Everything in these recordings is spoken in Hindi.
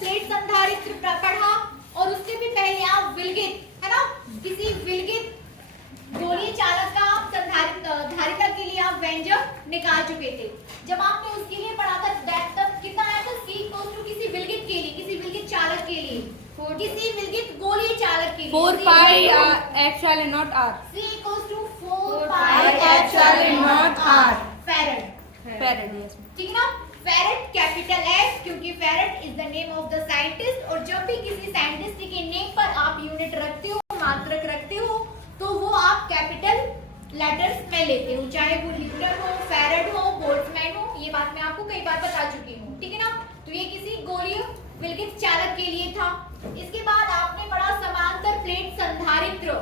प्लेट संधारित्र पढ़ा और उससे भी पहले आप विलगित, है ना, किसी विलगित गोलीय चालक का आप धारिता के लिए आप व्यंजक निकाल चुके थे। जब आपने उसके लिए पढ़ा था तब कितना आया था, C इक्वल टू किसी विलगित के लिए, किसी विलगित चालक के लिए, किसी विलगित गोलीय चालक के लिए 4 pi epsilon naught r। C equal to 4 pi epsilon naught r farad. ठीक है ना, फैराड कैपिटल F, क्योंकि farad is the name of the scientist. और जब भी किसी साइंटिस्ट के नेम पर आप यूनिट रखते हो, मात्रक रखते हो, तो वो आप कैपिटल लेटर्स में लेते हो, चाहे वो न्यूटन हो, फैराड हो, बोल्ट्जमैन हो। ये बात मैं आपको कई बार बता चुकी हूँ। ठीक है ना, तो ये किसी गोलीय विलगित चालक के लिए था। इसके बाद आपने पढ़ा समांतर प्लेट संधारित्र।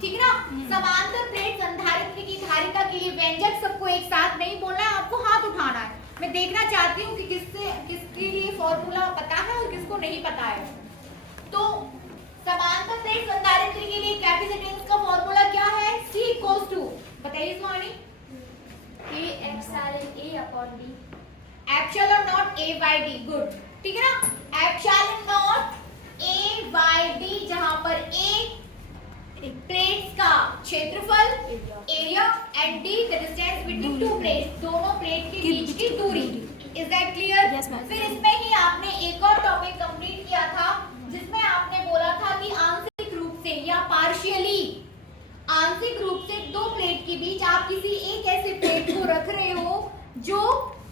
ठीक है ना, समांतर प्लेट संधारित्र की धारिता के लिए व्यंजक सबको एक साथ नहीं बोलना है, आपको हाथ उठाना है। मैं देखना चाहती हूँ कि किसके लिए फॉर्मूला पता है और किसको नहीं पता है। तो समांतर प्लेट संधारित्र के लिए कैपेसिटेंस का फॉर्मूला क्या है, C इक्वल्स टू, बताइए स्वामी, A epsilon A upon D। Epsilon not A by D। Good, ठीक है ना, epsilon not A by D, जहां पर A प्लेट्स का क्षेत्रफल, area, and D the distance between two plates, दोनों प्लेट के बीच की दूरी। Is that clear? फिर इसमें ही आपने एक और टॉपिक कंप्लीट किया था जिसमें आपने बोला था कि आंशिक रूप से या पार्शियली, आंशिक रूप से दो प्लेट के बीच आप किसी एक ऐसे प्लेट को रख रहे हो जो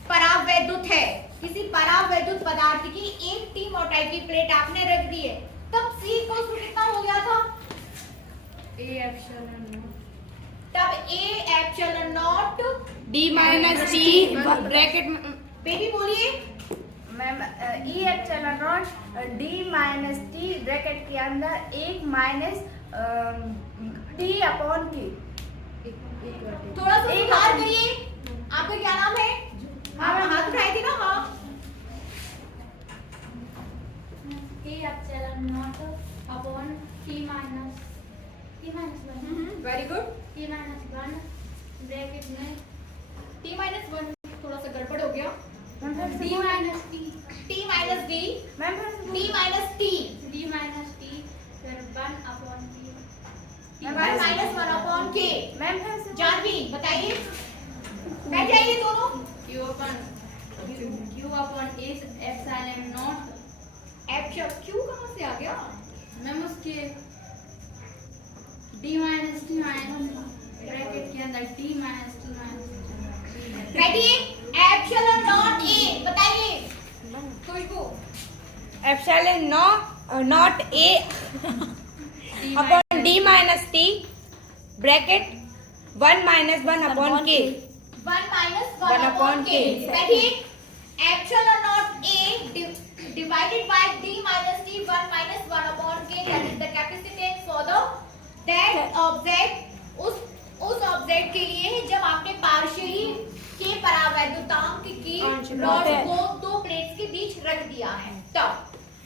परावैद्युत है, किसी परावैद्युत पदार्थ की एक टी मोटाई की प्लेट आपने रख दी है। तब C को कितना हो गया था, A एप्सिलॉन नॉट, तब A epsilon not d minus t bracket में, बेबी बोलिए ma'am, E epsilon not D minus T bracket के अंदर 1 माइनस T अपॉन T। थोड़ा सा सुधार करिए। आपका क्या नाम है? हाँ, मैं हाथ उठाई थी ना। हाँ, A epsilon not upon T minus 1, very good. T minus 1 bracket में T माइनस 1 थोड़ा सा गड़बड़ हो गया। D minus T, T minus D, ma'am D minus T, D minus T फिर 1 upon T, 1 minus 1 upon K। Ma'am फिर से जानवी बताइए, बैठ जाइए दोनों। Q upon A epsilon not. Epsilon Q कहाँ से आ गया? मैम उसके D minus T minus bracket के अंदर D माइनस T माइनस। बैठिए, एप्सिलॉन नॉट A बताइए Khushboo. Epsilon not a upon d minus t bracket 1 minus 1 upon k। 1 minus 1 upon K। बैठिए, epsilon not A divided by D minus T 1 minus 1 upon K, that is the capacitance for the that object। उस ऑब्जेक्ट के लिए जब आपने पार्शियली के परावैद्युतांक की रॉड को दो प्लेट्स के बीच रख दिया है। तब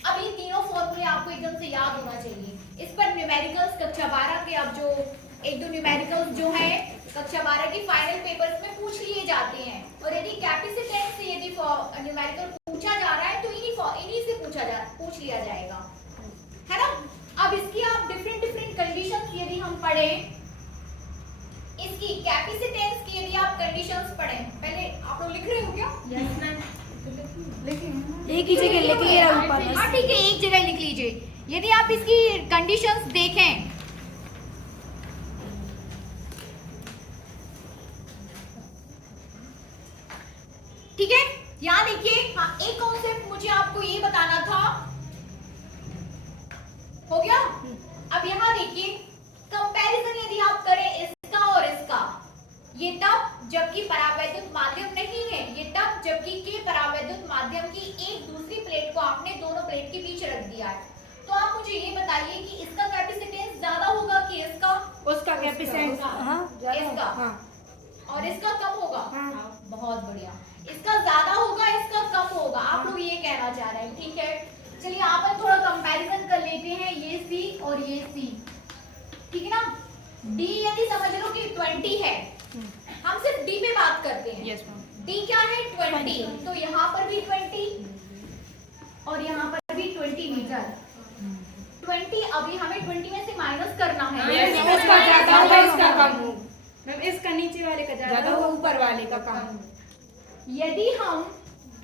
अब ये तीनों फॉर्मूले आपको एकदम से याद होना चाहिए। इस पर न्यूमेरिकल्स कक्षा 12 के अब जो एक दो न्यूमेरिकल्स जो है कक्षा 12 के फाइनल पेपर्स में पूछ लिए जाते हैं। और यदि कैपेसिटेंस से यदि न्यूमेरिकल पूछा जा रहा है तो इन्हीं से पूछ लिया जाएगा, है ना। अब इसकी आप डिफरेंट कंडीशंस यदि हम पढ़ें, इसकी कैपेसिटेंस की यदि आप कंडीशंस पढ़ें, पहले आप लोग लिख रहे हो क्या? यस मैम, लिखेंगे एक ही जगह लिख लिया ऊपर। हाँ ठीक है, एक जगह लिख लीजिए। यदि आप इसकी कंडीशंस देखें, ठीक है, यहाँ देखिए। हाँ, एक कॉन्सेप्ट मुझे आपको ये बताना था, हो गया। अब यहाँ देखिए, कंपैरिजन यदि आप करें इसका और इसका, ये तब जबकि परावैद्युत माध्यम नहीं है, ये तब जबकि के परावैद्युत माध्यम की एक दूसरी प्लेट को आपने दोनों प्लेट के बीच रख दिया है। तो आप मुझे ये बताइए कि इसका कैपेसिटेंस ज्यादा होगा कि इसका? उसका कैपेसिटेंस इसका। हाँ, और इसका कम होगा? हाँ। बहुत बढ़िया। इसका ज्यादा होगा, इसका कम होगा, आप लोग ये कहना चाह रहे हैं, ठीक है। चलिए आप थोड़ा कंपैरिजन कर लेते हैं, ये C और ये C, ठीक है ना। D यदि समझ लो कि 20 है, हम सिर्फ D पे बात करते हैं। Yes ma'am. D क्या है? 20। तो यहाँ पर भी 20 और यहाँ पर 20 में से माइनस करना है। उसका ज्यादा होगा, इसका कम हो। मैम इसका नीचे वाले का ज्यादा होगा, ऊपर वाले का कम हो। यदि हम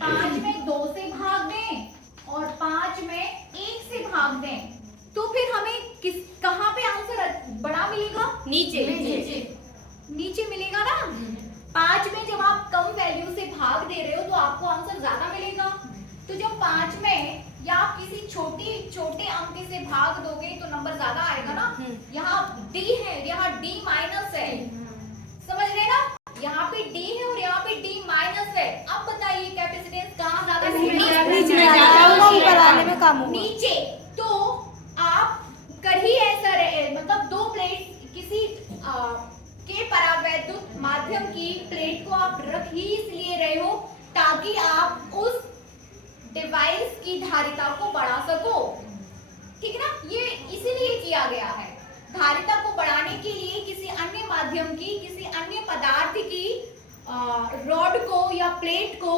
5 में 2 से भाग दें और 5 में 1 से भाग दें तो फिर हमें कहाँ पे आंसर बड़ा मिलेगा? नीचे नीचे मिलेगा ना। 5 में जब आप कम वैल्यू से भाग दे रहे हो तो आपको आंसर ज्यादा मिलेगा। तो जब 5 में या आप किसी छोटे अंक से भाग दोगे तो नंबर ज्यादा आएगा ना। यहाँ D है, यहाँ D माइनस है, समझ रहे ना? यहाँ पे D है और यहाँ पे D माइनस है। अब बताइए कैपेसिटेंस कहाँ ज्यादा होगा? नीचे। तो आप कर ही ऐसा रहे, मतलब 2 प्लेट किसी के परावैद्युत माध्यम की प्लेट को आप रख ही इसलिए रहे हो ताकि आप उस डिवाइस की धारिता को बढ़ा सको, ठीक है ना? ये इसीलिए किया गया है। धारिता को बढ़ाने के लिए किसी अन्य माध्यम की, किसी अन्य पदार्थ की रॉड को या प्लेट को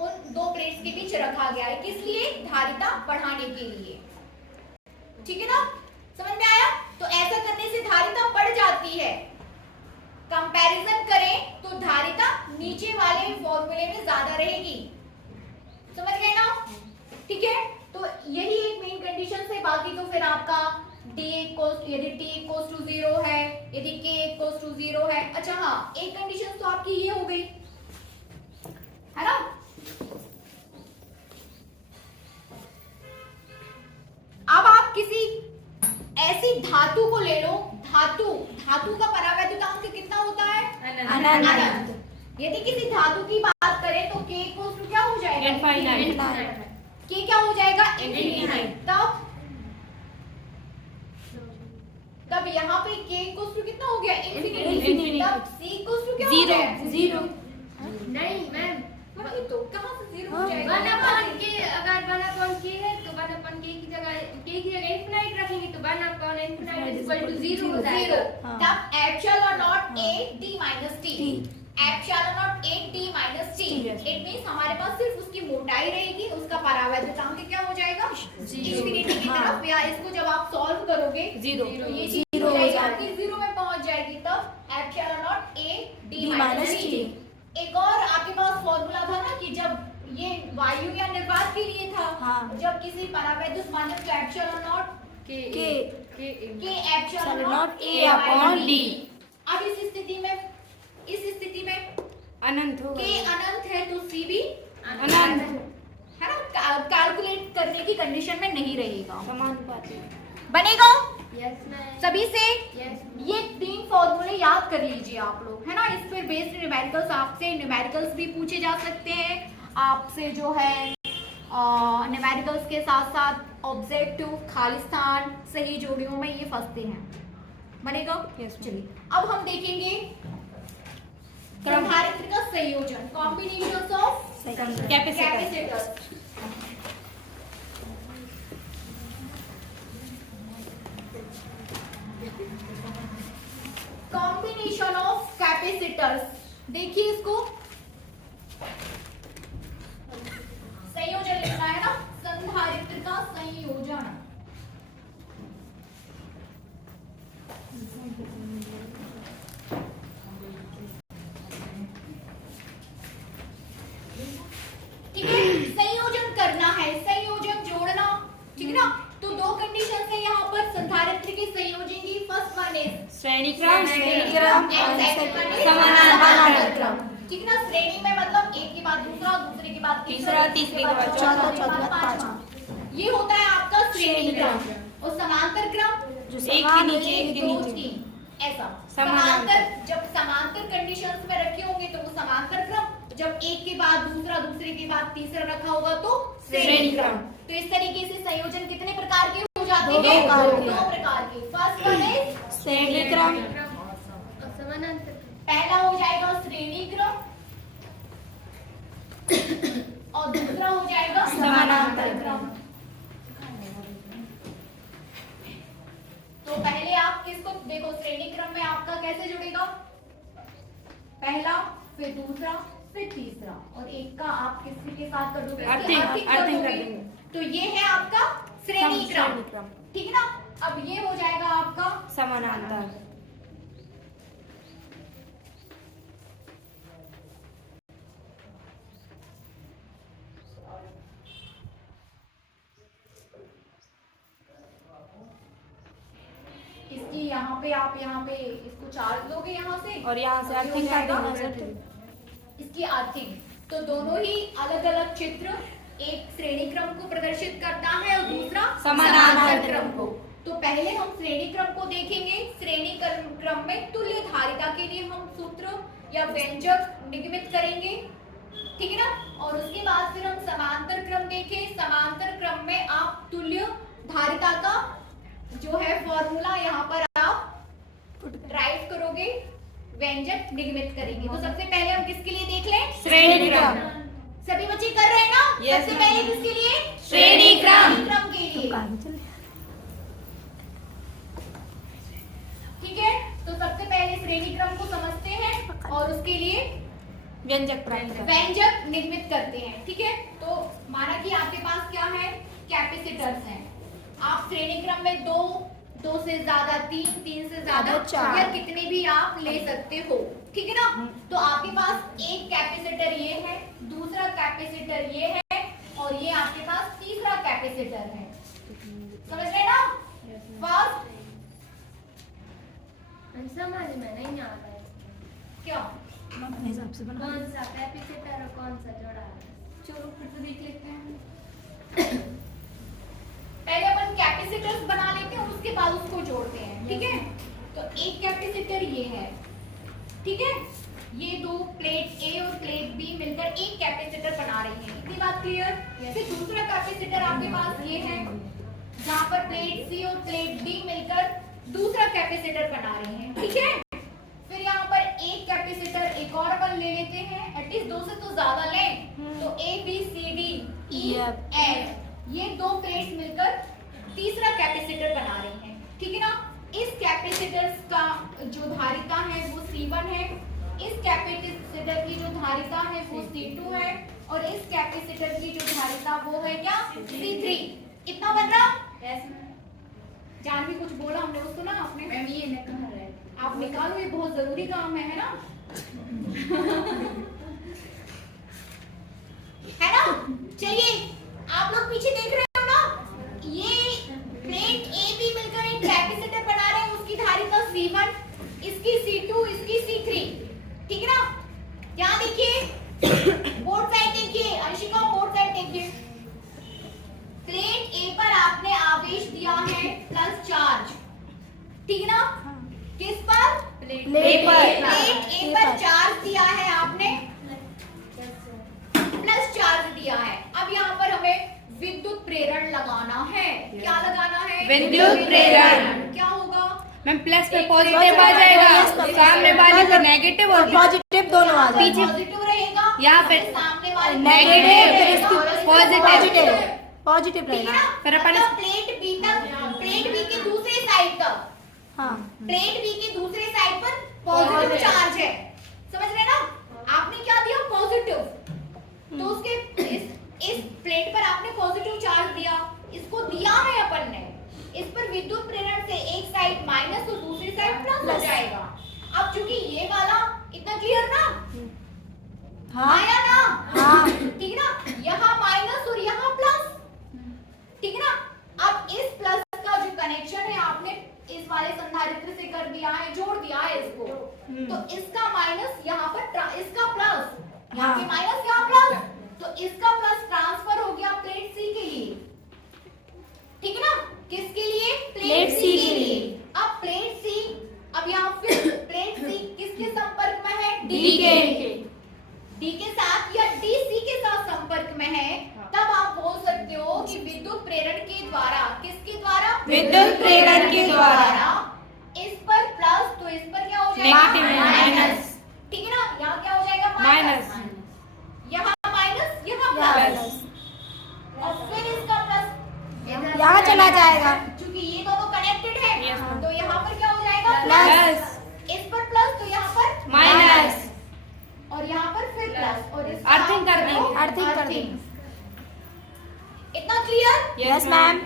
उन 2 प्लेट्स के बीच रखा गया है। किस लिए? धारिता बढ़ाने के लिए, ठीक है ना? समझ में आया? तो ऐसा करने से धारिता बढ़ जाती है। कंपैरिजन करें तो धारिता नीचे वाले फॉर्मूले में ज्यादा रहेगी, समझ गए ना? ठीक है, तो यही एक मेन कंडीशन है। बाकी तो फिर आपका यदि t इक्वल्स टू 0 है, यदि k इक्वल्स टू 0 है। अच्छा हाँ, एक कंडीशन तो आपकी ये हो गई है ना। अब आप किसी ऐसी धातु को ले लो, धातु का परावैद्युतांक कितना होता है? अनंत। यदि किसी धातु की बात करें तो k इक्वल्स टू क्या हो जाएगा? इनफाइनाइट। k क्या हो जाएगा? इनफिनिट। तब यहाँ पे k इक्वल्स टू कितना हो गया? इनफिनिट। तब c इक्वल्स टू क्या हो गया? 0। नहीं मैम, वही तो, कहाँ से 0 हो जाएगा? 1/k, अगर 1/k है तो 1/k की जगह इनफिनाइट रखेंगे तो 1/∞ इक्वल टू 0 हो जाएगा। तब epsilon not a d minus t, epsilon not a d minus t। It means हमारे पास सिर्फ उसकी मोटाई रहेगी, उसका परावैद्युतांक क्या हो जाएगा? इंफिनिटी की तरफ। या इसको जब आप सॉल्व करोगे 0, तो ये चीज हो जाएगी आपकी 0 में पहुंच जाएगी। तब epsilon not a d minus t। एक और आपके पास फॉर्मूला था ना कि जब ये वायु या निर्वात के लिए था, जब किसी परावैद्युत माध्यम का epsilon not k epsilon not a upon d। अब इस स्थिति में अनंत होगा। k अनंत है तो c भी अनंत है ना। कैलकुलेट करने की कंडीशन में नहीं रहेगा, समानुपाती बनेगा। यस मैम, सभी से यस। ये 3 फॉर्मूले याद कर लीजिए आप लोग, है ना। इस पर बेस्ड न्यूमेरिकल्स, आपसे न्यूमेरिकल्स भी पूछे जा सकते हैं। आपसे जो है न्यूमेरिकल्स के साथ साथ ऑब्जेक्टिव, खालिस्तान, सही जोड़ियों में ये फंसते हैं, बनेगा। चलिए अब हम देखेंगे संधारित्र का संयोजन, combination of capacitors. Combination of capacitors, देखिए इसको संयोजन लिखना है ना, संधारित्र का संयोजन। ठीक है, संयोजन करना है, संयोजन जोड़ना, ठीक है ना। तो 2 कंडीशन है यहाँ पर संधारित्र के संयोजन की। फर्स्ट वन इज श्रेणी क्रम, समानांतर क्रम, ठीक है ना। श्रेणी में मतलब एक के बाद दूसरा, दूसरे के बाद तीसरा, तीसरे के बाद चौथा, चौथे के बाद पांचवा। ये होता है आपका श्रेणी क्रम। और समांतर क्रम एक के नीचे एक के नीचे, ऐसा। समांतर, जब समांतर कंडीशंस में रखे होंगे तो वो समांतर क्रम, जब एक के बाद दूसरा, दूसरे के बाद तीसरा रखा होगा तो श्रेणी क्रम। तो इस तरीके से संयोजन कितने प्रकार के हो जाते हैं? 2 प्रकार के। फर्स्ट वन इज श्रेणी क्रम, समानांतर। पहला हो जाएगा श्रेणी क्रम और दूसरा हो जाएगा समानांतर क्रम। तो पहले आप किसको देखो, श्रेणी क्रम में आपका कैसे जुड़ेगा? पहला, फिर दूसरा, फिर तीसरा, और एक का आप किसके साथ कर दोगे? अर्थिंग कर देंगे। तो ये है आपका श्रेणी क्रम, ठीक है ना। अब ये हो जाएगा आपका समानांतर। इसकी यहाँ पे आप यहाँ पे इसको चार्ज दोगे यहाँ से और यहाँ से ये हो अर्थिंग कर जाएगा देंगे। इसकी अर्थिंग। तो दोनों ही अलग अलग चित्र एक श्रेणी क्रम को प्रदर्शित करता है और दूसरा समानांतर क्रम को। तो पहले हम श्रेणी क्रम को देखेंगे। श्रेणी क्रम में तुल्य धारिता के लिए हम सूत्र या व्यंजक निगमित करेंगे, ठीक है ना। और उसके बाद फिर हम समांतर क्रम देखें। समांतर क्रम में आप तुल्य धारिता का जो है फॉर्मूला यहाँ पर आप राइट करोगे, व्यंजक निगमित करेंगे। तो सबसे पहले हम किसके लिए देख लें? श्रेणी क्रम। सभी बच्चे कर रहे हैं ना? Yes, सबसे ma'am. पहले किसके लिए? श्रेणी क्रम। श्रेणी क्रम के लिए, ठीक है। तो सबसे पहले श्रेणी क्रम को समझते हैं और उसके लिए व्यंजक प्राप्त करें। व्यंजक निगमित करते हैं, ठीक है। तो माना कि आपके पास क्या है? कैपेसिटर्स हैं। आप श्रेणी क्रम में दो से ज्यादा, तीन से ज्यादा, चार, या कितने भी आप ले सकते हो, ठीक है ना। तो आपके पास एक कैपेसिटर ये है, दूसरा कैपेसिटर ये है और ये आपके पास तीसरा कैपेसिटर है। समझ रहे ना? फर्स्ट समझ में नहीं आ रहा है क्या? अपने हिसाब से बना। कौन सा कैपेसिटर और कौन सा जोड़ा है? चलो फिर से देख लेते हैं। पहले अपन कैपेसिटर्स बना लेते हैं और उसके बाद उसको जोड़ते हैं, ठीक है। तो एक कैपेसिटर ये है, ठीक है। ये दो प्लेट ए और प्लेट बी मिलकर एक कैपेसिटर बना रही हैं। इतनी बात क्लियर? फिर दूसरा कैपेसिटर आपके पास ये है, जहाँ पर प्लेट सी और प्लेट बी मिलकर दूसरा कैपेसिटर बना रही हैं, ठीक है। फिर यहाँ पर एक कैपेसिटर एक और अपन ले लेते हैं, एटलीस्ट दो से तो ज्यादा लें। तो A B C D E F, ये दो प्लेट्स मिलकर तीसरा कैपेसिटर बना रही हैं, ठीक है ना। इस कैपेसिटर का जो धारिता है वो C1 है, इस कैपेसिटर की जो धारिता है वो C2 है और इस कैपेसिटर की जो धारिता वो है क्या? C3। इतना बन रहा? जान भी कुछ बोला हमने उसको ना आपने? मैम ये निकाल रहे हैं। आप निकालो, ये बहुत जरूरी काम है ना? है ना? चलिए आप लोग पीछे देख रहे हो ना, ये प्लेट ए बी मिलकर एक कैपेसिटर बना रहे हैं, उसकी धारिता C1, इसकी C2, इसकी C3, ठीक है ना। यहाँ देखिए, बोर्ड साइड देखिए, अंशिका बोर्ड साइड देखिए। प्लेट ए पर आपने आवेश दिया है प्लस चार्ज, ठीक है ना। किस पर? प्लेट ए पर। प्लेट ए पर चार्ज दिया है आपने, प्लस चार्ज दिया है। अब यहाँ पर हमें विद्युत प्रेरण लगाना है। क्या लगाना है? विद्युत प्रेरण। क्या होगा? मैम प्लस पे पॉजिटिव आ जाएगा, सामने वाले पे नेगेटिव और पॉजिटिव दोनों आ जाएगा। पॉजिटिव रहेगा, यहाँ पे सामने वाले नेगेटिव, पॉजिटिव, पॉजिटिव ठीक है ना। फिर अपन मतलब प्लेट बी तक, प्लेट बी के दूसरे साइड तक, हाँ प्लेट बी के दूसरे साइड पर पॉजिटिव चार्ज है। समझ रहे ना? आपने क्या दिया? पॉजिटिव। तो उसके इस प्लेट पर आपने पॉजिटिव चार्ज दिया, इसको दिया है अपन ने। इस पर विद्युत प्रेरण से एक साइड माइनस और दूसरी साइड प्लस हो जाएगा। अब चूंकि ये वाला इतना क्लियर ना? हाँ आया ना? हाँ ठीक है ना। यहाँ माइनस और यहाँ प्लस, ठीक है ना। अब इस प्लस का जो कनेक्शन है आपने इस वाले संधारित्र से कर दिया है, जोड़ दिया है इसको। तो इसका माइनस यहाँ पर, इसका प्लस, यहाँ पे माइनस यहाँ प्लस, तो इसका प्लस ट्रांसफर हो गया प्लेट सी के लिए, ठीक है ना। किसके लिए? प्लेट सी के लिए। अब प्लेट सी, अब यहाँ फिर प्लेट सी किसके संपर्क में है? डी के। डी के साथ या डी सी के साथ संपर्क में है, तब आप बोल सकते हो कि विद्युत प्रेरण के द्वारा, किसके द्वारा? विद्युत प्रेरण के द्वारा। इस पर प्लस, तो इस पर क्या हो जाएगा? माइनस, ठीक है ना। यहाँ क्या हो जाएगा? माइनस। यहाँ माइनस, यहाँ प्लस, और फिर इसका प्लस यहाँ चला जाएगा। क्योंकि ये दोनों कनेक्टेड है, Yes, ma'am. तो यहाँ पर क्या हो जाएगा? प्लस। इस पर प्लस, तो यहाँ पर माइनस, और यहाँ पर फिर प्लस, और इस अर्थिंग कर देंगे। अर्थिंग कर देंगे। इतना क्लियर? Yes ma'am.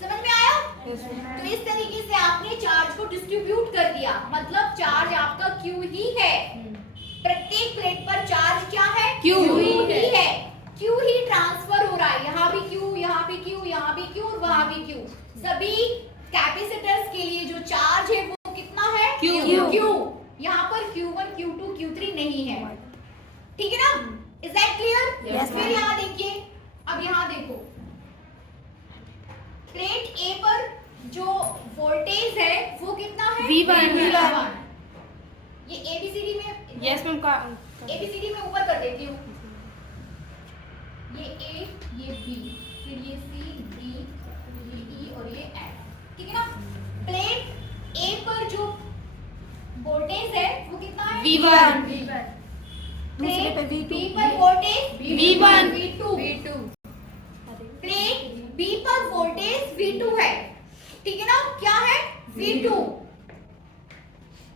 समझ में आया? तो इस तरीके से आपने चार्ज को डिस्ट्रीब्यूट कर दिया, मतलब चार्ज आपका Q ही है। प्रत्येक प्लेट पर चार्ज क्या है? Q ही है। Q ही ट्रांसफर हो रहा है, यहाँ भी Q, यहाँ भी Q, यहाँ भी Q और वहाँ भी Q। सभी कैपेसिटर्स के लिए जो चार्ज है वो कितना है? Q। यहाँ पर Q1, Q2, Q3 नहीं है, ठीक है ना? Is that clear? Yes, फिर यहाँ देखिए, अब यहाँ देखो, प्लेट ए पर जो वोल्टेज है वो कितना है? V1। ये एबीसीडी में, यस मैम का एबीसीडी में ऊपर कर देती हूँ। ये ए, ये बी, फिर ये सी, डी, ये ई और ये एफ, ठीक है ना? प्लेट ए पर जो वोल्टेज है वो कितना है? V1। प्लेट बी पर voltage V1। V2। Plate B पर वोल्टेज V2 है, ठीक है ना? क्या है? V2,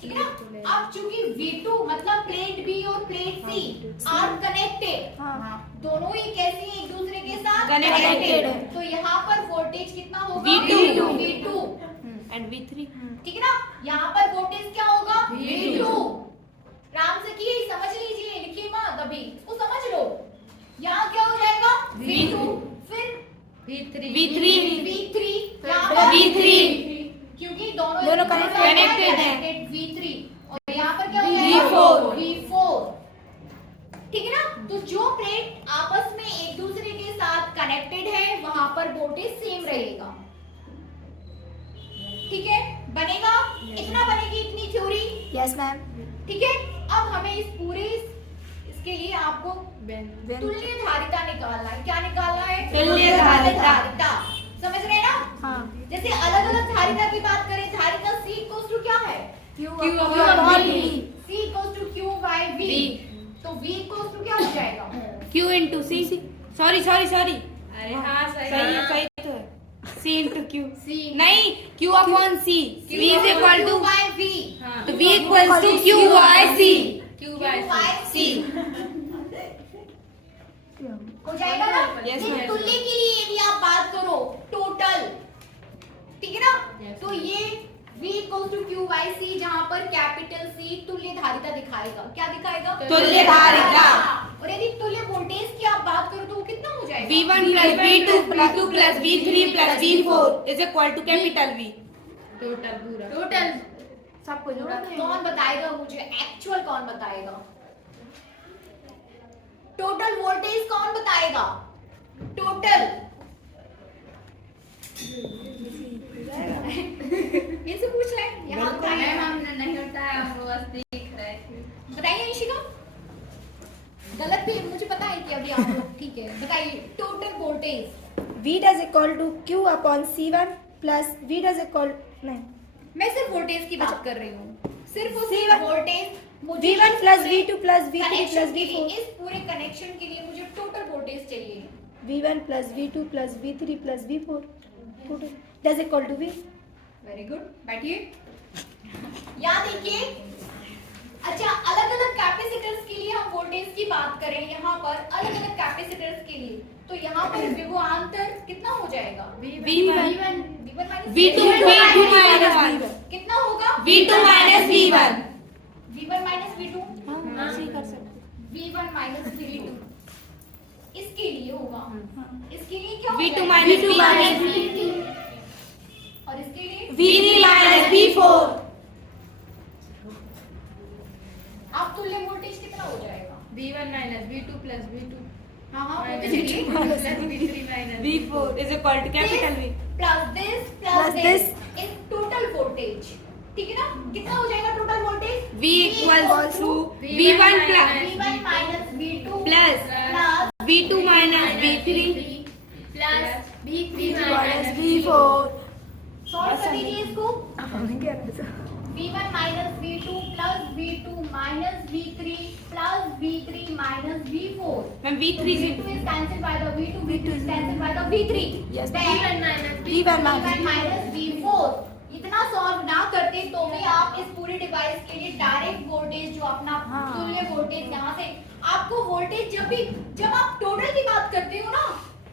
ठीक है ना? अब चूंकि V2 मतलब प्लेट बी और प्लेट सी आर कनेक्टेड, दोनों ही कैसी हैं? एक दूसरे के साथ Connected है। तो यहाँ पर वोल्टेज कितना होगा? V2। And V3। ठीक है ना? यहाँ पर वोल्टेज क्या होगा? V2। राम से की समझ लीजिए, लिखिए मत अभी, इसको समझ लो। यहाँ क्या हो जाएगा? V2, फिर V3, यहाँ पर V3, क्योंकि दोनों connected है। V3 और यहाँ पर क्या हो जाएगा? V4, ठीक है ना? तो जो प्लेट आपस में एक दूसरे के साथ कनेक्टेड है वहां पर वोल्टेज सेम रहेगा, ठीक है? बनेगा, इतना बनेगी इतनी थ्योरी, यस मैम। ठीक है? अब हमें इस पूरे इसके लिए आपको तुल्य धारिता निकालना है। क्या निकालना है? तुल्य धारिता। समझ रहे हैं ना? हाँ। जैसे अलग अलग धारिता की बात करें, धारिता C इक्वल्स टू क्या है? Q upon V। C equals to Q by V। तो V इक्वल्स टू क्या हो जाएगा? Q into C। सॉरी अरे हाँ सही तो है। C into Q। नहीं, Q upon C। V is equal to Q by V। तो V equals to Q by C। Q by C हो जाएगा ना? Yes, ये ma'am। तुल्य के लिए यदि आप बात करो टोटल, ठीक है ना? तो ये V equals to Q by C, जहाँ पर कैपिटल C तुल्य धारिता दिखाएगा। क्या दिखाएगा? तुल्य धारिता। और यदि तुल्य वोल्टेज की आप बात करो तो वो कितना हो जाएगा? V1 plus V2 plus V2 plus V3 plus V4 is equal to capital V। Total सबको जोड़ा कौन बताएगा मुझे? एक्चुअल कौन बताएगा? टोटल वोल्टेज कौन बताएगा? टोटल इनसे पूछ ले, यहाँ बताइए। हमने नहीं बताया, वो बस देख रहे थे। बताइए निशिका, गलत भी मुझे पता है कि अभी आप लोग, ठीक है बताइए। Total voltage V does equal to Q upon C1 plus V does equal नहीं मैं सिर्फ वोल्टेज की बात कर रही हूँ, सिर्फ और सिर्फ C1 voltage. V1 plus V2 plus V3 connection plus के लिए, V4 इस पूरे कनेक्शन के लिए मुझे टोटल वोल्टेज चाहिए। V1 plus V2 plus V3 plus V4 total does equal to V। Very good, बैठिए। यहाँ देखिए, अच्छा अलग अलग कैपेसिटर्स के लिए हम वोल्टेज की बात करें, यहाँ पर अलग अलग कैपेसिटर्स के लिए, तो यहाँ पर विभवांतर कितना हो जाएगा? V1 V2 minus V1 कितना होगा? V2 minus V1। V1 minus V2, हाँ ऐसे ही कर सकते। V1 minus V2 इसके लिए होगा। इसके लिए क्या होगा? V2 minus V3 और इसके लिए V3 minus V4। आप तुल्य वोल्टेज कितना हो जाएगा? V1 minus V2 plus V2 हाँ हाँ minus बोलते चलिए। plus V3 minus V4 is equal to capital V। Plus Plus this this is total voltage, ठीक है ना? कितना हो जाएगा total voltage? V equals to V1 plus V1 minus V2 plus plus V2 minus V3 plus V3 minus V4 solve कर दीजिए इसको। V1 minus V2 plus V2 minus V3 plus V3 minus V4. Ma'am V3 से V2 is cancelled by the V2, V2 is cancelled by the V3. Yes. Then V1 minus V1 V1 minus V4. इतना सॉल्व ना करते तो भी आप इस पूरे डिवाइस के लिए डायरेक्ट वोल्टेज जो अपना तुल्य वोल्टेज यहाँ से आपको वोल्टेज जब आप टोटल की बात करते हो ना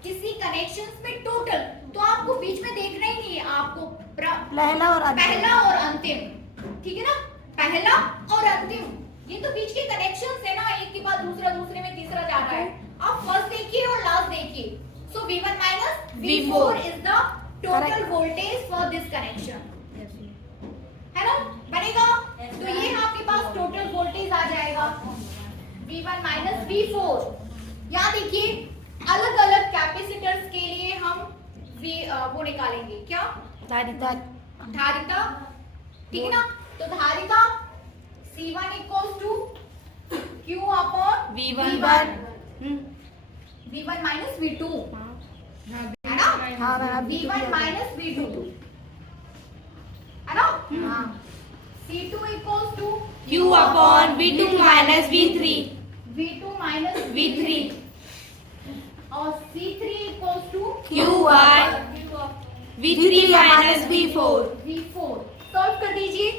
किसी कनेक्शंस में टोटल, तो आपको बीच में देखना ही नहीं है, आपको पहला और अंतिम। पहला और अंतिम, ठीक है ना, पहला और अंतिम। ये तो बीच के कनेक्शन है ना, एक के बाद दूसरा, दूसरे में तीसरा जा रहा है। अब फर्स्ट देखिए और लास्ट देखिए। सो V1 minus V4 is the total voltage for this connection, है ना, बनेगा। तो ये आपके पास टोटल वोल्टेज आ जाएगा V1 माइनस V4। यहाँ देखिए अलग अलग कैपेसिटर्स के लिए हम वो निकालेंगे, क्या, धारिता। धारिता, ठीक है ना। तो धारिता C1 equals to Q upon V1 V1 minus V2, है ना, हाँ मैम, V1 माइनस V2, है ना। हाँ, C2 equals to Q upon V2 minus V3 V2 minus V3 और C3 equals to Q by V3 minus V4। V4। Solve कर दीजिए।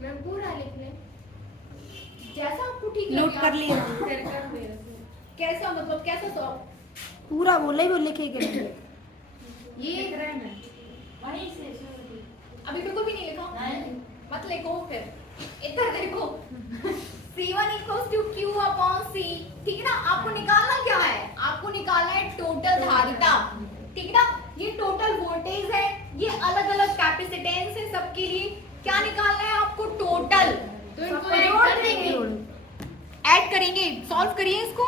मैं पूरा लिख ले। जैसा आपको ठीक नोट लगे कर आप- लिया। फिर कर दे। कैसा, मतलब कैसा सॉल्व, पूरा बोले बोल लिखेंगे। ये वहीं से शुरू। अभी बिल्कुल भी नहीं लिखा, मत लिखो फिर, इधर देखो। C1 equals to Q upon C, ठीक है ना। आपको निकालना क्या है, आपको निकालना है टोटल धारिता, ठीक है ना। ये टोटल वोल्टेज है, ये अलग अलग कैपेसिटेंस है सबके लिए। क्या निकालना है आपको, टोटल। तो इनको सबको ऐड जोड़ कर देंगे, देंगे। ऐड करेंगे। सॉल्व करिए इसको।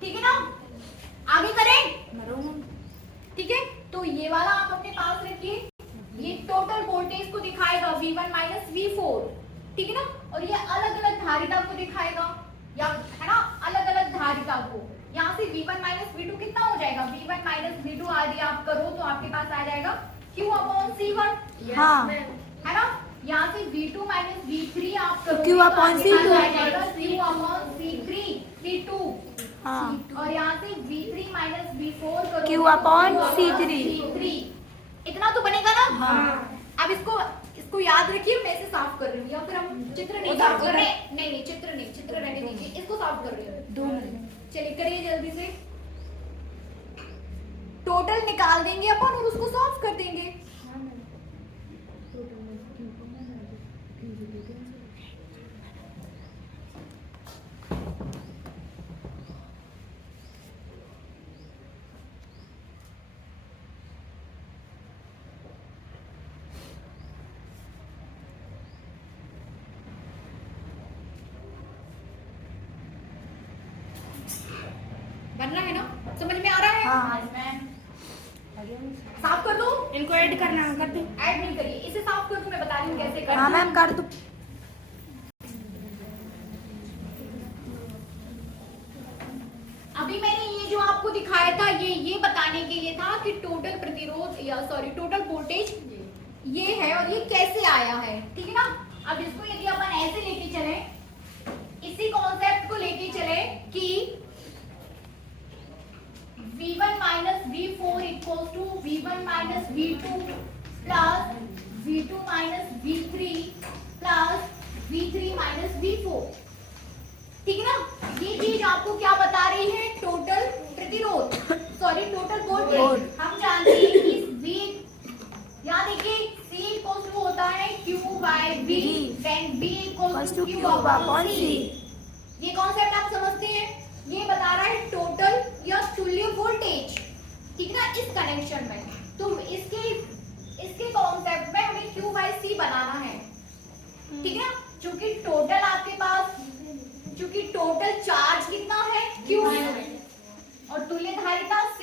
ठीक है ना, आगे करें, ठीक है। तो ये वाला आप अपने पास रखिए, ये टोटल वोल्टेज को दिखाएगा V1 माइनस V4, ठीक है ना। और ये अलग अलग धारिता को दिखाएगा, या है ना, अलग अलग धारिता को। यहाँ से V1 माइनस V2 कितना हो जाएगा, V1 माइनस V2 आदि आप करो तो आपके पास आ जाएगा Q अपॉन C1, हाँ। है ना। यहाँ से V2 माइनस V3 आप करो Q अपॉन C2 आ जाएगा Q अपॉन C3 V2, हाँ। और यहाँ से V3 माइनस V4 करो Q upon Q upon C3। C3। इतना तो बनेगा ना। हाँ। अब इसको याद रखिए, मैं इसे साफ कर रही हूँ, या फिर हम चित्र नहीं साफ कर रहे, नहीं चित्र नहीं, चित्र रहने दीजिए, इसको साफ कर रही हूँ। चलिए करिए जल्दी से। टोटल निकाल देंगे अपन और उसको सॉल्व कर देंगे। बनना है ना, समझ में आ रहा है। हाँ। साफ कर दो, इनको ऐड करना है, कर दो। ऐड नहीं करिए, इसे साफ कर दो, मैं बता रही हूँ कैसे करना हाँ है। मैम, कर दो। अभी मैंने ये जो आपको दिखाया था, ये बताने के लिए था कि टोटल प्रतिरोध, या सॉरी टोटल वोल्टेज ये है और ये कैसे आया है, ठीक है ना। अब इसको यदि अपन ऐसे लेके चले, इसी कॉन्सेप्ट को लेके चले कि V1 minus V4 equals to V1 minus V2 plus V2 minus V3 plus V3 minus V4, ठीक है ना। ये चीज आपको क्या बता रही है, टोटल प्रतिरोध, सॉरी टोटल वोल्टेज। हम जानते हैं कि V, यहाँ देखिए C इक्वल्स टू होता है Q by V, then B equals to Q upon C। ये कॉन्सेप्ट आप समझते हैं, ये बता रहा है टोटल या तुल्य वोल्टेज, ठीक है ना, इस कनेक्शन में। तो इसके कॉन्सेप्ट में हमें Q बाय C बनाना है, ठीक है ना। चूंकि टोटल आपके पास, चूंकि टोटल चार्ज कितना है Q और तुल्य धारिता C,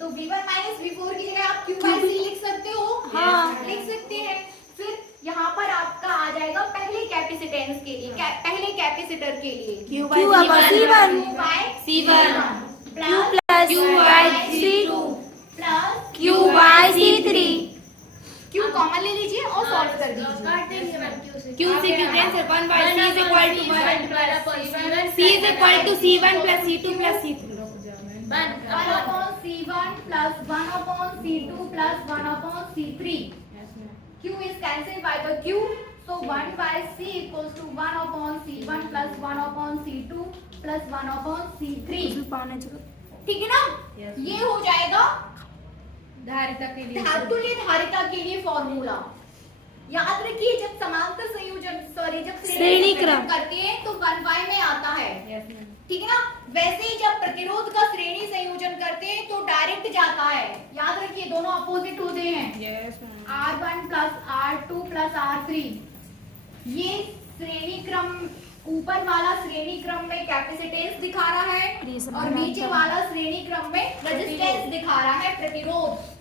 तो V1 माइनस V4 की जगह आप Q बाय C लिख सकते हो। हाँ। लिख सकते हैं। फिर यहाँ पर आपका आ जाएगा पहले कैपेसिटेंस के लिए, पहले कैपेसिटर के लिए Q upon C1 Q by C1 plus Q by C2 plus Q by C3। Q common ले लीजिए और सॉल्व कर दीजिए। काट देंगे मैम Q से। Q से Q cancel, 1 by C is equal to 1, C is equal to C1 plus C2 plus C3। 1 upon C1 plus 1 upon C2 plus 1 upon C3. Q is cancelled by the Q. So 1 by C equals to 1 upon C1 plus 1 upon C2 plus 1 upon C3. ठीक है ना? ये हो जाएगा धारिता के लिए तुल्य धारिता के लिए फॉर्मूला। याद रखिए जब समांतर संयोजन जब श्रेणी क्रम करते हैं तो 1y में आता है, ठीक है ना? वैसे ही जब प्रतिरोध का श्रेणी संयोजन करते हैं तो डायरेक्ट जाता है। याद रखिए दोनों अपोजिट होते हैं। R1 plus R2 plus R3, ये श्रेणी क्रम, ऊपर वाला श्रेणी क्रम में कैपेसिटेंस दिखा रहा है और नीचे वाला श्रेणी क्रम में रेजिस्टेंस दिखा रहा है, प्रतिरोध।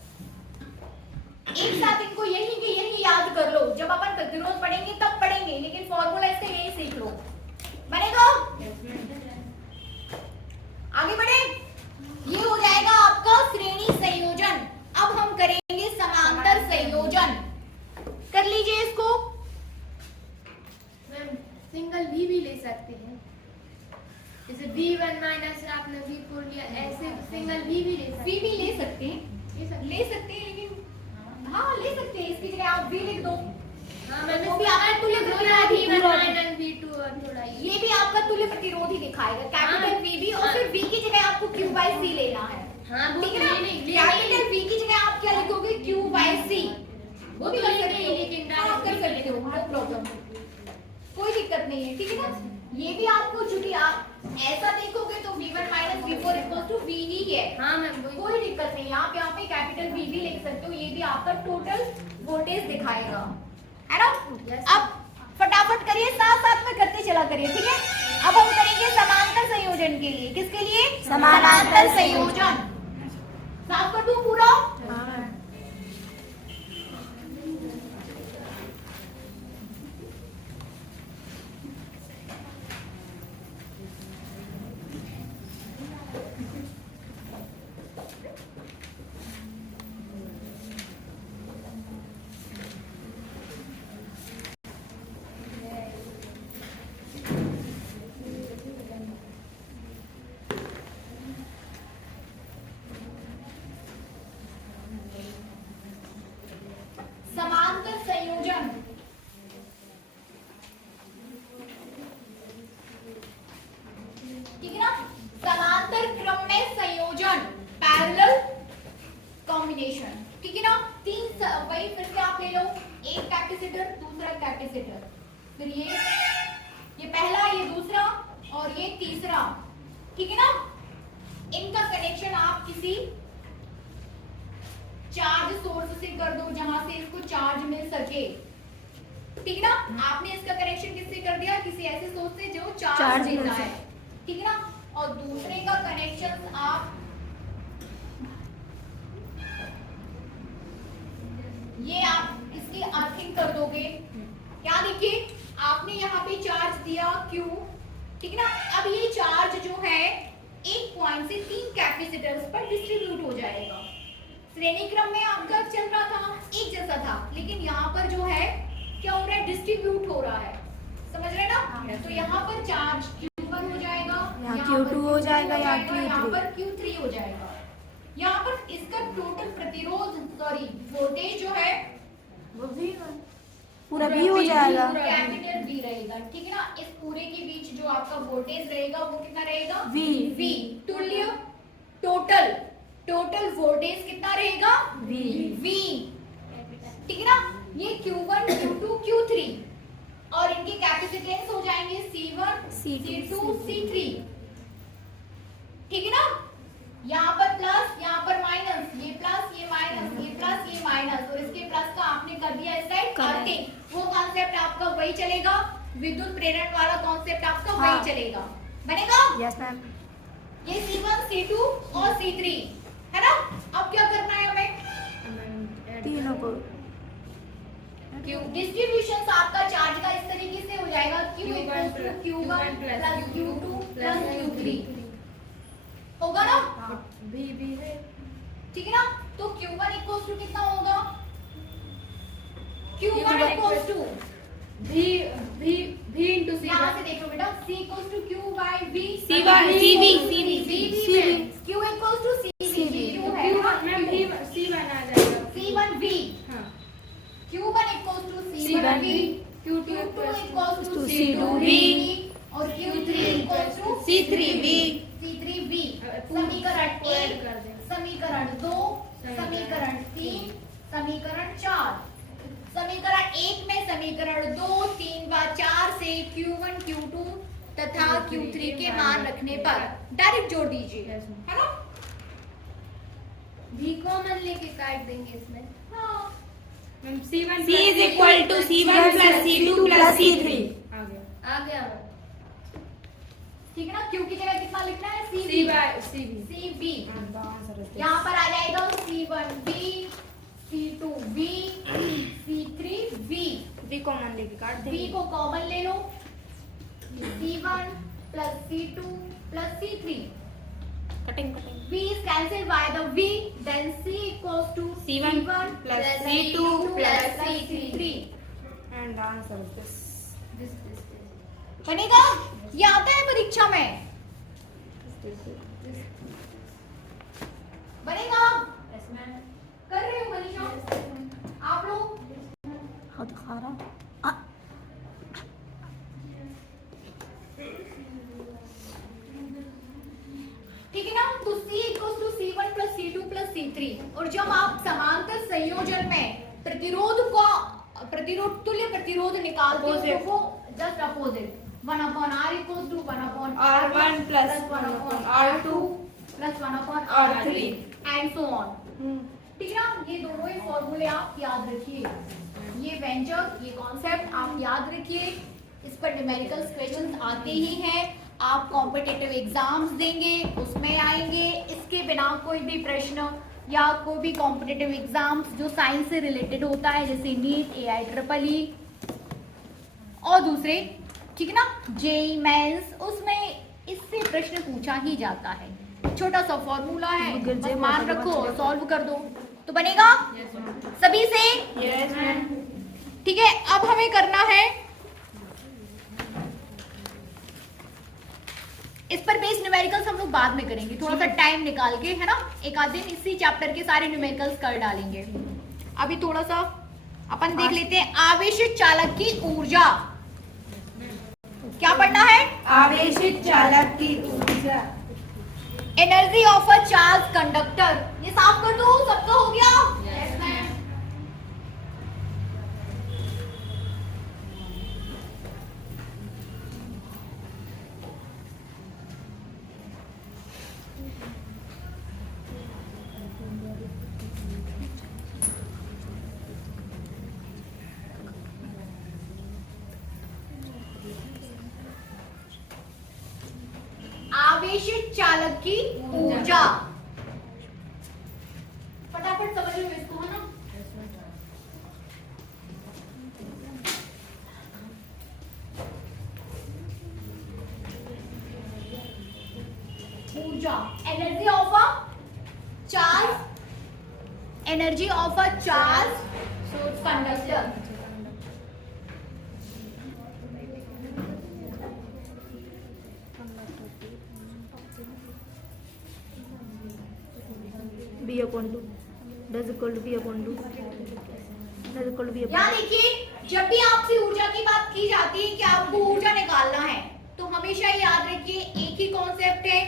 एक साथ इनको यही के यही याद कर लो, जब अपन प्रतिरोध पढ़ेंगे तब पढ़ेंगे, लेकिन फॉर्मूला इससे यही सीख लो। बनेगा? आगे बढ़े। ये हो जाएगा आपका श्रेणी संयोजन। अब हम करेंगे समांतर संयोजन। कर लीजिए इसको। सिंगल V भी ले सकते हैं, जैसे V1 माइनस आपने V4 लिया, ऐसे सिंगल V भी ले सकते V भी ले सकते हैं, लेकिन हाँ ले सकते हैं। इसकी जगह आप V लिख दो। मैंने वो भी आपका तुल्य प्रतिरोध V1 माइनस V2 और थोड़ा ये भी आपका तुल्य प्रतिरोध ही दिखाएगा, कैपिटल V भी, और फिर V की जगह आपको Q by C लेना है। ठीक है ना? कैपिटल V की जगह आप क्या लिखोगे? Q by C। वो भी कर सकते हो, लेकिन आप कर सकते हो, नो प्रॉब्लम, कोई दिक्कत नहीं है। ठीक है ना? ये भी आपको, चूंकि आप ऐसा देखोगे तो V1 minus V4 equal to V ही है। हाँ मैम, कोई दिक्कत नहीं, आप यहाँ पे कैपिटल V भी लिख सकते हो। ये भी आपका टोटल वोल्टेज दिखाएगा, है ना? अब फटाफट करिए, साथ साथ में करते चला करिए, ठीक है? अब हम करेंगे समांतर संयोजन के लिए। किसके लिए? समानांतर संयोजन। साफ कर दूं पूरा? समांतर संयोजन। ठीक है ना? समांतर क्रम में संयोजन, पैरेलल कॉम्बिनेशन। ठीक है ना? वही फिर से आप ले लो, एक कैपेसिटर, दूसरा कैपेसिटर, फिर ये पहला, ये दूसरा और ये तीसरा। ठीक है ना? इनका कनेक्शन आप किसी चार्ज सोर्स से कर दो जहां से इसको चार्ज मिल सके। ठीक है ना? आपने इसका कनेक्शन किससे कर दिया? किसी ऐसे सोर्स से जो चार्ज देता है। ठीक है ना? और दूसरे का कनेक्शन आप ये आप इसकी अर्थिंग कर दोगे। क्या देखिए, आपने यहाँ पे चार्ज दिया Q, ठीक है ना? अब ये चार्ज जो है एक पॉइंट से 3 कैपेसिटर्स पर डिस्ट्रीब्यूट हो जाएगा। श्रेणी क्रम में आपका चल रहा था, एक जैसा था, लेकिन यहाँ पर जो है क्या हो रहा है? डिस्ट्रीब्यूट हो रहा है। समझ रहे ना? तो यहाँ पर चार्ज Q1 हो जाएगा, यहाँ Q2 हो जाएगा, यहाँ पर Q3 हो जाएगा। यहाँ पर इसका टोटल प्रतिरोध, सॉरी वोल्टेज जो है वो पूरा V हो जाएगा, कैपिटल V रहेगा। ठीक है ना? इस पूरे के बीच जो आपका वोल्टेज रहेगा वो कितना रहेगा? V। तुल्य टोटल वोल्टेज कितना रहेगा? V। ठीक है ना? ये Q1, Q2, Q3 और इनके कैपेसिटेंस हो जाएंगे C1, C2, C3। ठीक है ना? यहाँ पर प्लस, यहाँ पर माइनस, ये प्लस, ये माइनस, ये प्लस, ये माइनस, और इसके प्लस का आपने कर दिया इस साइड अर्थिंग। वो कॉन्सेप्ट आपका वही चलेगा, विद्युत प्रेरण वाला कॉन्सेप्ट आपका वही चलेगा। बनेगा? Yes ma'am. ये C1, C2 और C3 है ना? अब क्या करना है हमें? तीनों को डिस्ट्रीब्यूशन आपका चार्ज का इस तरीके से हो जाएगा, Q1 plus Q2 plus Q3 होगा ना? ठीक है ना? तो Q1 इक्वल्स टू कितना होगा? Q1 equals to V into C। यहाँ से देखो बेटा, C equals to Q by V। CV Q equals to CV। Q है ना? C1 आ जाएगा। C1V, हाँ। Q1 equals to C1V, C1V, Q2 Q2 equals to C2V, और Q3 equals to C3V, C3V। समीकरण ऐड 1, कर दें। समीकरण 2, समीकरण 3, समीकरण 4। समीकरण 1 में समीकरण 2, 3 व 4 से Q1, Q2 तथा Q3 के मान रखने पर डायरेक्ट जोड़ दीजिए, Yes, ma'am। है ना? V कॉमन लेके काट देंगे इसमें। हाँ। Ma'am C1 C is equal to C1 plus C2 plus C3। आ गया। आ गया मैम। ठीक है ना? Q की जगह कितना लिखना है? C CV। by CV। CV। And the answer is this. यहाँ पर आ जाएगा C1V, C2V, C3V। V common लेके काट V देंगे। को कॉमन ले लो, C1 plus C2 plus C3। Cutting cutting. V is cancelled by the V, then C equals to C1 C1 plus C2 plus C3। And the answer is this. This। बनेगा? ये आता है परीक्षा में, बनेगा? Yes, ma'am। कर रहे हो मनीषा? आप लोग हाँ दिखा रहा। ठीक है ना? तो C equals to C1 plus C2 plus C3। और जब आप समांतर संयोजन में प्रतिरोध तुल्य प्रतिरोध निकालते हो तो वो just opposite 1/R equals to 1/R1 plus 1/R2 plus 1/R3 and so on। ठीक है ना? ये दोनों ही फॉर्मूले आप याद रखिए, ये व्यंजक, ये कॉन्सेप्ट आप याद रखिए। इस पर न्यूमेरिकल क्वेश्चंस आते ही हैं, आप कॉम्पिटिटिव एग्जाम्स देंगे उसमें आएंगे। इसके बिना कोई भी प्रश्न या कोई भी कॉम्पिटिटिव एग्जाम्स जो साइंस से रिलेटेड होता है, जैसे नीट, AIEEE और दूसरे, ठीक है ना, JEE मेंस, उसमें इससे प्रश्न पूछा ही जाता है। छोटा सा फॉर्मूला है, बस मान रखो और सॉल्व कर दो तो बनेगा सभी से। Yes, ma'am. ठीक है, अब हमें करना है इस पर बेस्ड न्यूमेरिकल्स हम लोग बाद में करेंगे, थोड़ा सा टाइम निकाल के, है ना? एक आध दिन इसी चैप्टर के सारे न्यूमेरिकल्स कर डालेंगे। अभी थोड़ा सा अपन देख लेते हैं आवेशित चालक की ऊर्जा। क्या पढ़ना है? आवेशित चालक की ऊर्जा। Energy of a charge conductor. ये साफ कर दो, सबका हो गया? Yes, ma'am। आवेशित चालक की ऊर्जा। फटाफट समझ लो इसको, है ना? ऊर्जा, energy of a charge, energy of a charge conductor. B upon 2 does equal to B upon 2 does equal to B upon यहाँ देखिए, जब भी आपसे ऊर्जा की बात की जाती है कि आपको ऊर्जा निकालना है, तो हमेशा याद रखिए एक ही कॉन्सेप्ट है,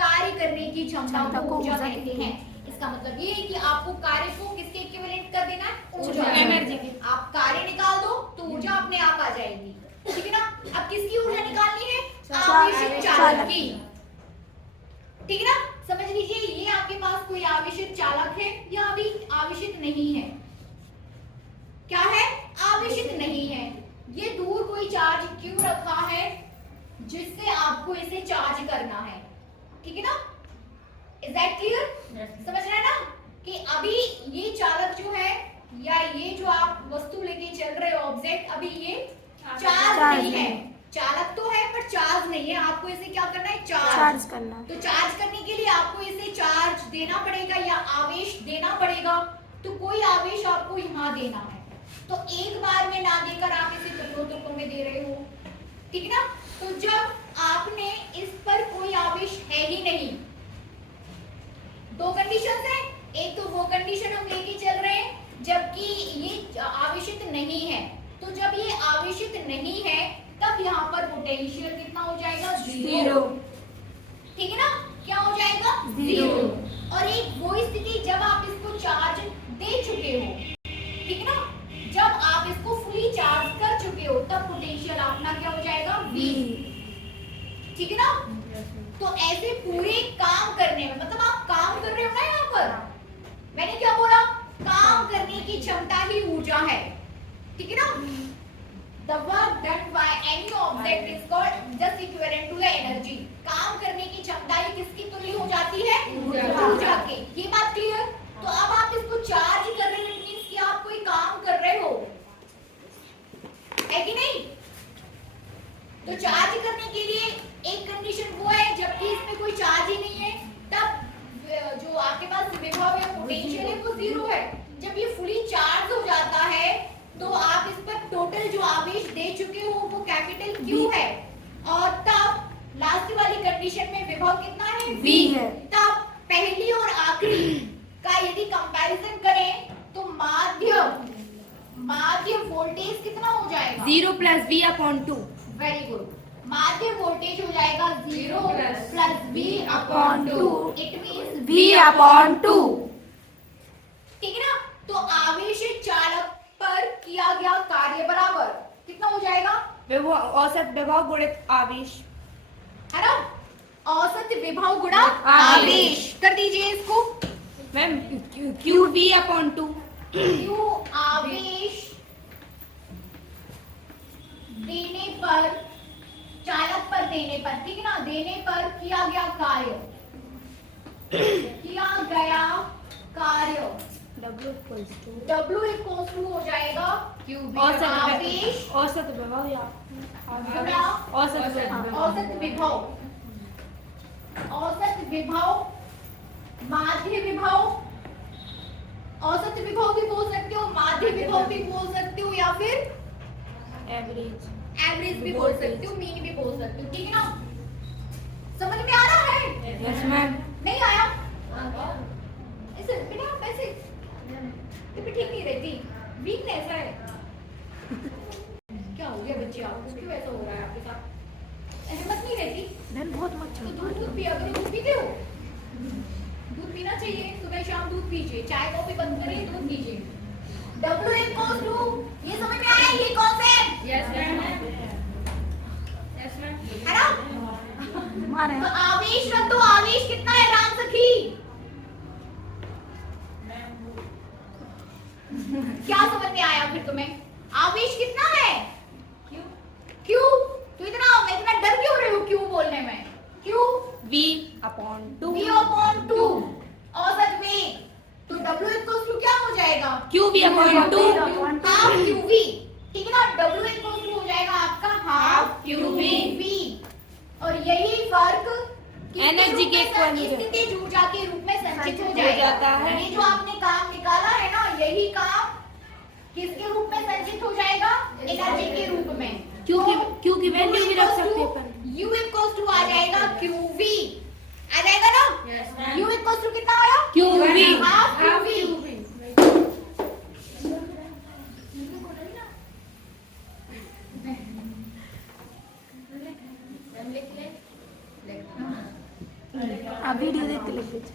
कार्य करने की क्षमता को ऊर्जा कहते हैं। इसका मतलब ये है कि आपको कार्य को किसके इक्विवेलेंट कर देना है? ऊर्जा, एनर्जी के। आप कार्य निकाल दो तो ऊर्जा अपने आप आ जाएगी, ठीक है ना? अब किसकी ऊर्जा निकालनी है? आवेशित चालक की, ठीक है ना? समझ लीजिए, ये आपके पास कोई आवेशित चालक है या अभी आवेशित नहीं है? क्या है? आवेशित नहीं है। ये दूर कोई चार्ज क्यों रखा है? जिससे आपको इसे चार्ज करना है, ठीक है ना? Is that clear? समझ रहे हैं ना कि अभी ये चालक जो है या ये जो आप वस्तु लेके चल रहे हो ऑब्जेक्ट, अभी ये चार्ज नहीं है। चालक तो है पर चार्ज नहीं है। आपको इसे क्या करना है? चार्ज करना। तो चार्ज करने के लिए आपको इसे चार्ज देना पड़ेगा या आवेश देना पड़ेगा। तो कोई आवेश आपको यहाँ देना है, तो एक बार में ना देकर आप इसे टुकड़ों में दे रहे हो, ठीक है ना? तो जब आपने इस पर कोई आवेश है ही नहीं, दो कंडीशंस है। एक तो वो कंडीशन हम लेके की क्षमता ही ऊर्जा है, ठीक है ना। The work done by any object is called just equivalent to the energy. काम करने की क्षमता ही किसकी तुल्य हो जाती है? ऊर्जा के। ये बात क्लियर? तो अब आप इसको चार्ज कर रहे हो, इट मींस कि आप कोई काम कर रहे हो, है कि नहीं? तो चार्ज करने के लिए एक कंडीशन वो है जबकि इसमें कोई चार्ज ही नहीं है, तब जो आपके पास विभव है, पोटेंशियल है, वो जीरो है। जब ये फुली चार्ज हो जाता है तो आप इस पर टोटल जो आवेश दे चुके हो वो कैपिटल Q है, और तब लास्ट वाली कंडीशन में विभव कितना है? V है। तब पहली और आखिरी का यदि कंपैरिजन करें तो माध्य वोल्टेज कितना हो जाएगा? 0 + V/2। Very good. माध्य वोल्टेज हो जाएगा 0 + V/2। It means V/2। ठीक है ना। तो आवेश चालक पर किया गया कार्य बराबर कितना हो जाएगा? औसत विभव गुणित आवेश, है ना। औसत विभव गुणा आवेश कर दीजिए इसको। Ma'am QV/2। Q आवेश देने पर, चालक पर देने पर, ठीक है ना, देने पर किया गया कार्य, W इक्वल्स टू हो जाएगा आवेश औसत विभव या गुणा औसत विभव। औसत विभव, औसत विभव, माध्य विभव, औसत विभव भी बोल सकते हो, माध्य विभव भी बोल सकते हो, या फिर एवरेज भी बोल सकते हो, मीन भी बोल सकते हो, ठीक है ना। समझ में आ रहा है? Yes ma'am. नहीं आया? ऐसे बेटा आप ऐसे तबीयत ठीक नहीं रहती, वीकनेस है। क्या हो गया बच्चे, आपको क्यों ऐसा हो रहा है आपके साथ? हिम्मत नहीं रहती? बहुत मत तो दूध पिया करो। दूध पीते हो? दूध पीना चाहिए, सुबह शाम दूध पीजिए, चाय कॉफी बंद करिए, दूध पीजिए। W इक्वल्स टू, ये समझ में आया ये concept? Yes ma'am. Yes ma'am. है ना। तो आवेश रख दो, आवेश कितना है राम सखी? क्या समझ में आया फिर तुम्हें? आवेश कितना है? Q। तो इतना डर क्यों रहे हो Q बोलने में? Q V/2। V/2 औसत वेग। तो W इक्वल्स टू क्या हो जाएगा? QV/2। हाफ QV, ठीक है ना। W इक्वल्स टू हो जाएगा आपका हाफ QV। और यही फर्क एनर्जी के स्थितिज ऊर्जा के रूप में संचित हो जाता है। ये जो आपने काम निकाला है ना, यही काम किसके रूप में संचित हो जाएगा? एनर्जी के रूप में। क्योंकि वैल्यू भी रख सकते हैं। U इक्वल्स टू आ जाएगा QV, आ जाएगा ना। U इक्वल्स टू कितना आया? QV। Half QV। आप वीडियो देखते लिख दीजिए।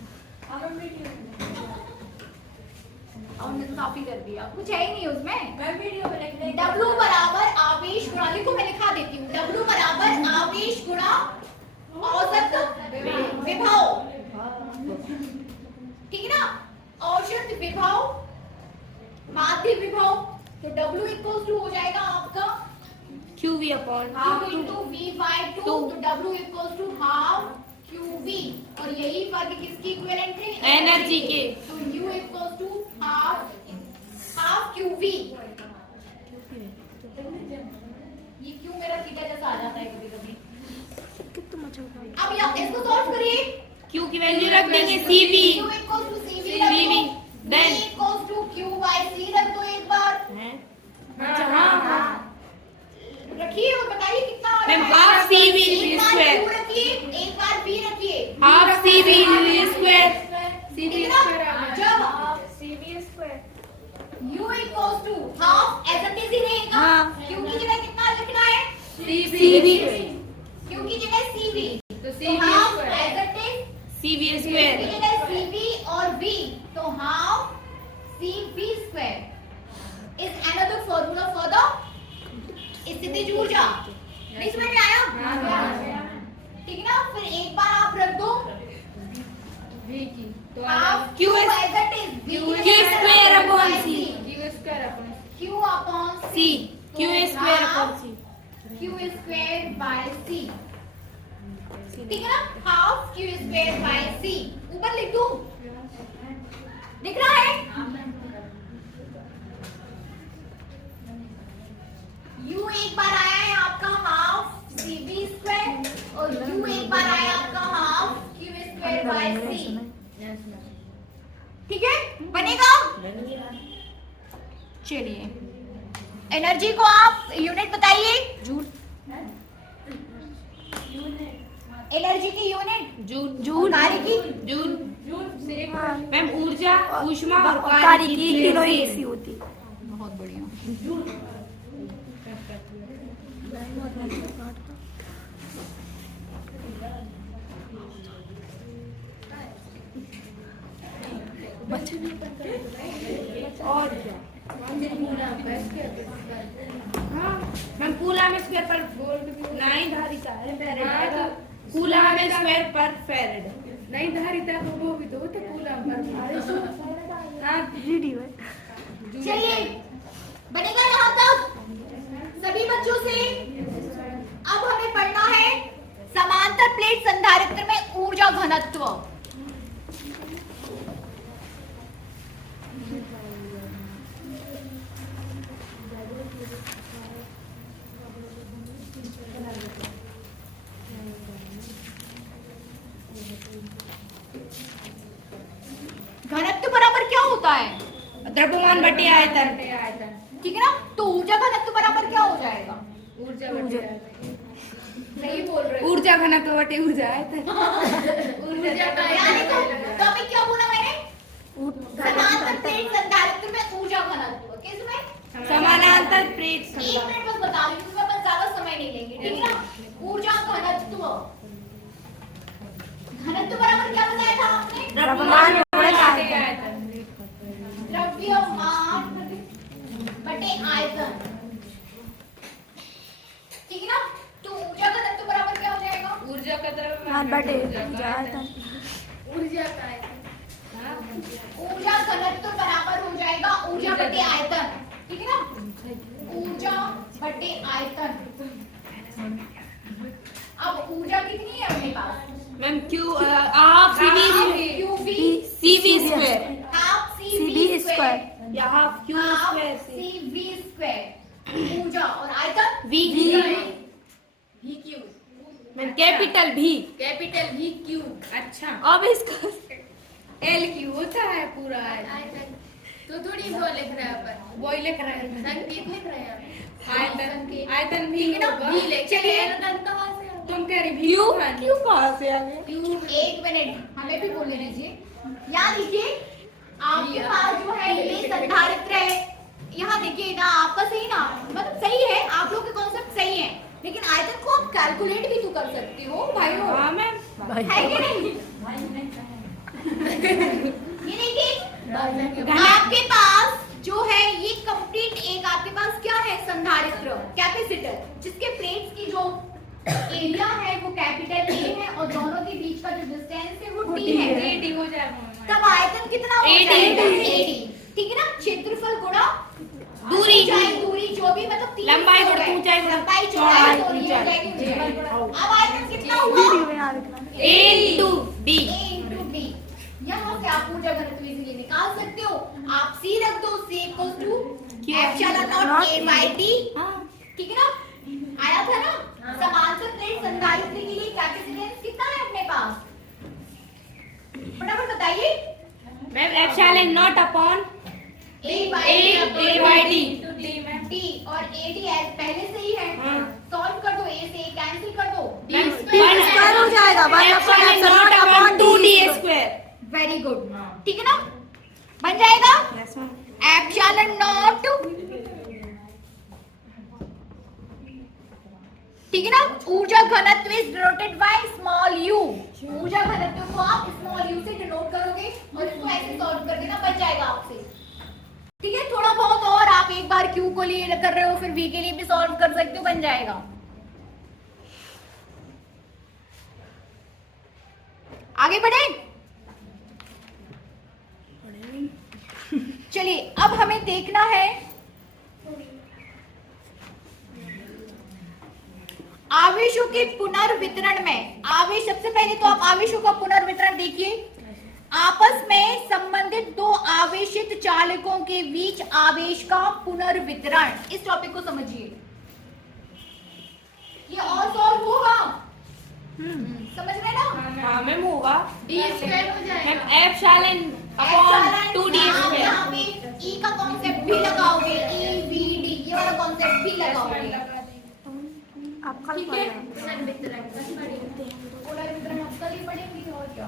हमने तो काफी कर दिया, कुछ है ही नहीं उसमें। W बराबर आवेश गुणा, लिखो मैं लिखा देती हूँ। W बराबर आवेश गुणा औसत विभव, ठीक है ना। औसत विभव, माध्य विभव। तो W इक्वल्स टू हो जाएगा आपका QV/2। Half into V/2। तो W equals to half QV, और यही फर्क किसकी इक्विवेलेंट है? एनर्जी के। तो U equals to half QV। ये क्यों मेरा थीटा जैसा आ जाता है कभी कभी? अब या इसको सॉल्व करिए। Q की वैल्यू रख देंगे CV। Q equals to CV, then equals to Q/C रख दो एक बार। हाँ। रखिए और बताइए कितना आ रहा मैम है। हाफ CV एक बार स्क्वायर। Q रखिए, एक बार V रखिए। Half CV square. कितना? जब U equals to half as it is ही रहेगा। हाँ। Q की जगह कितना लिखना है? CV। Q की जगह CV। तो तो half as it is CV की स्क्वायर। जगह CV और V, तो half CV square is another formula for the स्थितिज ऊर्जा। नहीं समझ में आया? ठीक है ना। फिर एक बार आप रख दो half Q as it is Q square upon C। C. Q square upon C. Q square by C, ठीक है ना, half Q square by C। ऊपर लिख दूं, दिख रहा है? U एक बार आया है आपका हाफ CV स्क्वायर और U एक बार आया आपका half Q square by C, ठीक है, बनेगा? चलिए, एनर्जी को आप यूनिट बताइए। जूल। एनर्जी की यूनिट जूल। जूल। कार्य की जूल। मैम ऊर्जा, ऊष्मा और कार्य की तीनों एक सी होती है। बहुत बढ़िया। और क्या? हाँ मैम कूलम स्क्वायर पर नहीं धारिता है फेरेड। कूलम स्क्वायर पर फेरेड नहीं धारिता को वो भी तो कूलम पर। हाँ चलिए, बनेगा यहाँ तक सभी बच्चों से। अब हमें पढ़ना है समांतर प्लेट संधारित्र में ऊर्जा घनत्व। घनत्व बराबर क्या होता है? द्रव्यमान बटे आयतन। ठीक है ना, तो ऊर्जा घनत्व बराबर क्या हो जाएगा? नहीं बोल रहे। ऊर्जा घनत्व बटे ऊर्जा आयतन। यानी तो अभी क्या बोला मैंने? समांतर प्लेट संधारित्र में ऊर्जा घनत्व। किसमें? समानांतर प्लेट एक संधारित्र। मिनट बस बता रही हूँ, इसमें अपन ज्यादा समय नहीं लेंगे, ठीक है ना। ऊर्जा घनत्व, घनत्व बराबर क्या बताया था आपने? द्रव्यमान द्रव्यमान बटे आयतन, ठीक है ना। तो ऊर्जा घनत्व बराबर क्या हो जाएगा? ऊर्जा का द्रव्यमान बटे ऊर्जा का है। ऊर्जा घनत्व बराबर हो जाएगा ऊर्जा बटे आयतन, ठीक है ना। ऊर्जा बटे आयतन। अब ऊर्जा कितनी है अपने पास? Ma'am Q half CV square half CV square या हाफ क्यू स्क्वायर से CV स्क्वायर ऊर्जा और आयतन V। भी क्यू, मैम कैपिटल भी। कैपिटल भी क्यू। अच्छा अब इसका L क्यू होता है पूरा आयतन तो थोड़ी वो लिख रहे हैं अपन, वही लिख रहे हैं। संकेत लिख रहे हैं। आयतन आयतन भी ठीक है ना? होगा। भी ले। चलिए। आयतन कहाँ से आ तुम कह रही क्यू क्यू कहाँ से आ गए? गया? एक मिनट हमें भी बोलने दीजिए। यहाँ देखिए, आपके पास जो है ये संधारित्र है। यहाँ देखिए ना, आपका सही ना, मतलब सही है, आप लोग के कॉन्सेप्ट सही है, लेकिन आयतन को आप कैलकुलेट भी तो कर सकते हो भाइयों, हाँ मैम। है कि नहीं? ये देखिए, आपके पास जो है ये कंप्लीट एक आपके पास क्या है? संधारित्र, कैपेसिटर, जिसके प्लेट्स की जो एरिया है वो कैपिटल ए है और दोनों के बीच का जो डिस्टेंस है वो डी है। AD हो जाएगा। तब आयतन कितना हो AD, जाएगा? AD, ठीक है ना। क्षेत्रफल गुणा दूरी, दूरी जो भी मतलब तीन लंबाई हो गुणा गए। ऊंचाई गुणा लंबाई चौड़ाई चौड़ाई दूरी हो ऊंचाई। जाएगी क्षेत्रफल गुणा। अब आयतन कितना हुआ? A into D। A into D। यहाँ से आप ऊर्जा घनत्व इजीली निकाल सकते हो। आप C रख दो, C equals to epsilon not A by D, ठीक है ना। आया था ना? समांतर प्लेट संधारित्र के लिए कैपेसिटेंस कितना है अपने पास? फटाफट बताइए। Ma'am epsilon not upon A by D। D और AD एज पहले से ही है। हाँ। सॉल्व कर दो, A से A कैंसिल कर दो। मैम स्क्वायर हो जाएगा। Epsilon not upon 2D square. Very good, ठीक है ना, बन जाएगा। Yes ma'am. एप्सिलॉन नॉट, ठीक है ना। ऊर्जा घनत्व is denoted by small u। ऊर्जा घनत्व को आप स्मॉल u से डिनोट करोगे और इसको ऐसे सॉल्व कर देना, बच जाएगा आपसे, ठीक है। थोड़ा बहुत और आप एक बार q को लिए कर रहे हो, फिर v के लिए भी सॉल्व कर सकते हो, बन जाएगा। आगे बढ़े। चलिए, अब हमें देखना है आवेशों के पुनर्वितरण में आवेश, सबसे पहले तो आप आवेशों का पुनर्वितरण देखिए। आपस में संबंधित दो आवेशित चालकों के बीच आवेश का पुनर्वितरण, इस टॉपिक को समझिए। ये और सॉल्व होगा, समझ रहे ना? हाँ मैम होगा। डी स्क्वायर हो मैम जाएगा। Epsilon upon 2d square. यहाँ पे ई का कॉन्सेप्ट भी लगाओगे, ई वी डी ये वाला कॉन्सेप्ट भी लगाओगे। आप कल ठीक है, पुनर्वितरण बस पढ़िए। पुनर्वितरण आप कल ही पढ़ेंगे और क्या।